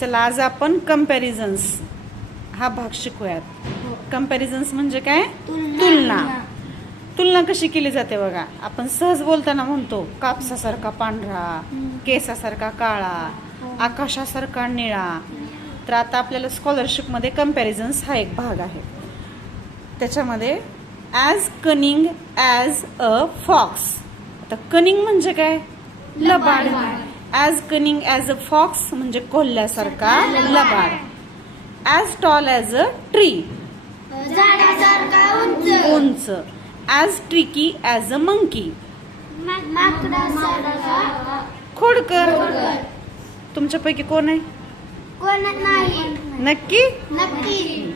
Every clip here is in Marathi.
चला आज आपण कम्पॅरिझन्स हा भाग शिकूयात. कम्पॅरिझन्स म्हणजे काय? तुलना. तुलना. कशी केली जाते बघा. आपण सहज बोलताना म्हणतो कापसासारखा पांढरा केसासारखा काळा आकाशासारखा निळा. तर आता आपल्याला स्कॉलरशिपमध्ये कम्पॅरिझन्स हा एक भाग आहे. त्याच्यामध्ये as cunning as a fox आता कनिंग म्हणजे काय? लबाड. As cunning as a fox म्हणजे कोल्ह्यासारखा लबाड. As tall as a tree उंच. As tricky as a monkey खोडकर. तुमच्यापैकी कोण आहे? कोण नाही. नक्की? नक्की.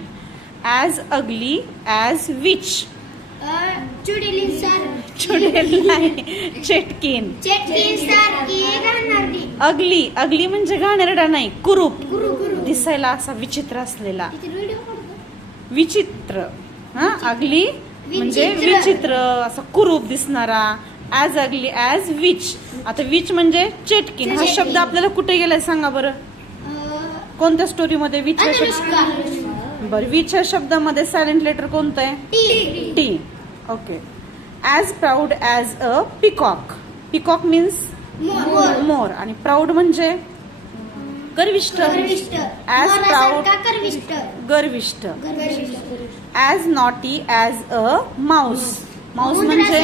ॲज अगली ॲज विच चुडिली सर. चुडेल नाही चेटकीन. चेटकी सारखी राहणारी अगली अगली म्हणजे घाणेरडा नाही कुरूप. गुरु गुरु दिसायला असा विचित्र असलेला. व्हिडिओ विचित्र. हा अगली म्हणजे विचित्र. विचित्र असा कुरूप दिसणारा ॲज अगली ॲज विच आता विच म्हणजे चेटकीन. हा. शब्द आपल्याला कुठे गेलाय सांगा बरं? कोणत्या स्टोरीमध्ये विच या शब्द बरं विच या शब्दामध्ये सायलेंट लेटर कोणतं आहे? T T okay as proud as a peacock peacock means मोर. मोर. आणि प्राऊड म्हणजे? गर्विष्ठ. गर्विष्ठ. As मोरासारखा गर्विष्ठ? गर्विष्ठ. गर्विष्ठ. As naughty as a mouse mouse म्हणजे?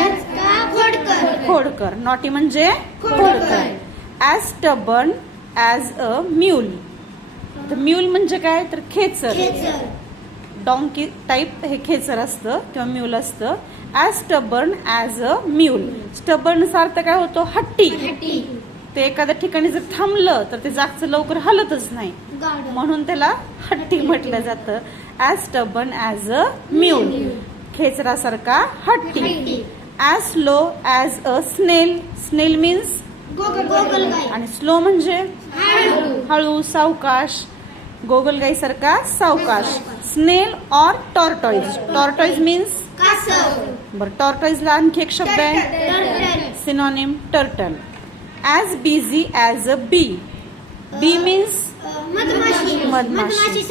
खोडकर? नॉटी म्हणजे? खोडकर. As stubborn as a mule तर म्यूल म्हणजे काय? तर खेचर. खेचर. डॉंकी टाईप हे खेचर असतं किंवा म्यूल असतं. As stubborn as a mule स्टबर्नचा अर्थ काय होतो? हट्टी. ते एखाद्या ठिकाणी जर थांबलं तर ते जागचं लवकर हलतच नाही. म्हणून त्याला हट्टी म्हटलं जातं. As stubborn as a mule खेचरासारखा हट्टी. हट्टी. As slow as a snail snail means goggle गोगल गाय आणि स्लो म्हणजे? हळू सावकाश. गोगलगाईसारखा सावकाश snail or tortoise tortoise means बरं टॉर्टॉइजला आणखी एक शब्द आहे. Synonym turtle as busy as a bee bee means मधमाशी.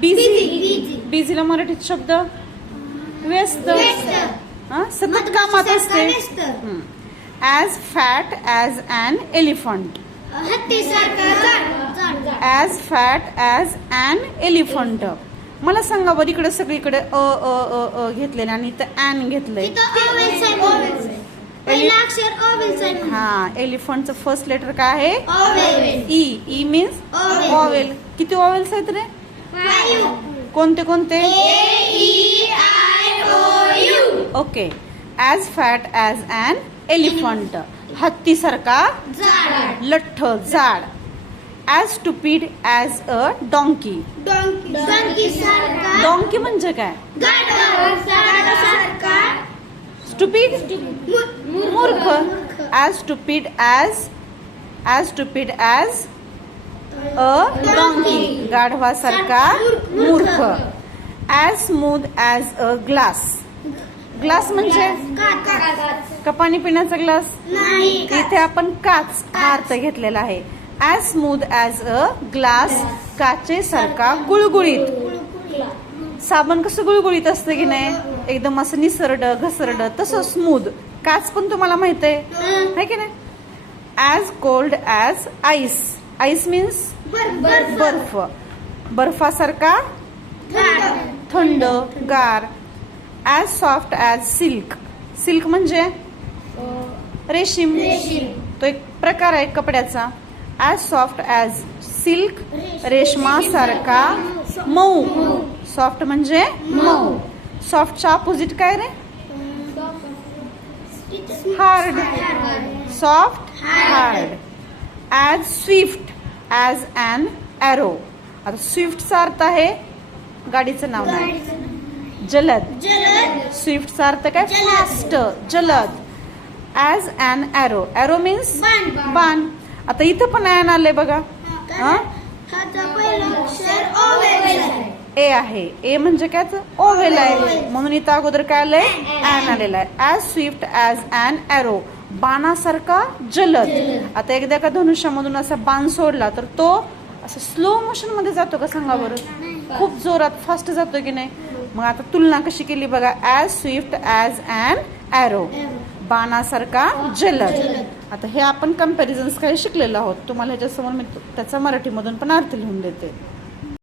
बिझी बिझी बिझीला मराठीत शब्द? व्यस्त. हा, सतत कामात असते. As fat as an elephant as fat as an elephant मला सांगा बरं इकडे सगळीकडे अ अ अ अ घेतलेले आणि इथं ॲन घेतलंय. हा एलिफंटचं फर्स्ट लेटर काय आहे? E E means. ऑवेल किती ऑवेल्स आहेत रे? कोणते कोणते? Okay as fat as an elephant हत्तीसारखा जाड लठ्ठ जाड as stupid as a donkey donkey donkey सारखा डॉंकी म्हणजे काय गाढवा गाढवासारखा स्टुपिड मूर्ख मूर्ख as stupid as as stupid as a donkey गाढवासारखा मूर्ख as smooth as a glass glass म्हणजे? का पाणी पिण्याचा ग्लास? इथे आपण काच हा अर्थ घेतलेला आहे. As smooth as a glass काचेसारखा गुळगुळीत. साबण कसं गुळगुळीत असतं की नाही? एकदम असं निसरड घसरड तसं स्मूथ काच पण तुम्हाला माहीत आहे? है की नाही? As cold as ice ice means बर्फ. बर्फ. बर्फासारखा थंड गार. As soft as silk silk म्हणजे? रेशीम. तो एक प्रकार आहे कपड्याचा. ॲज सॉफ्ट ॲज सिल्क रेशमासारखा मऊ. सॉफ्ट म्हणजे मऊ. सॉफ्टच्या अपोजिट काय रे? Hard soft hard as swift as an arrow आता स्विफ्टचा अर्थ आहे गाडीचं नाव नाही. जलद. जलद. स्विफ्टचा अर्थ काय. फास्ट जलद. As an arrow arrow means बाण. आता इथं पण ॲन आलंय बघा. हा ए आहे. ए म्हणजे काय? ओवेल आहे. म्हणून इथं अगोदर काय आलंय? ॲन आलेलं आहे. As swift as an arrow बाणासारखा जलद. आता एकदा का धनुष्यामधून असा बाण सोडला तर तो असं स्लो मोशनमध्ये जातो का? सांगा बरं. खूप जोरात फास्ट जातो की नाही? मग आता तुलना कशी केली बघा as swift as and arrow बाणासारखा जलद. आता हे आपण कम्पॅरिझन्स काही शिकलेलो आहोत. तुम्हाला ह्याच्यासमोर मी त्याचा मराठीमधून पण अर्थ लिहून देते.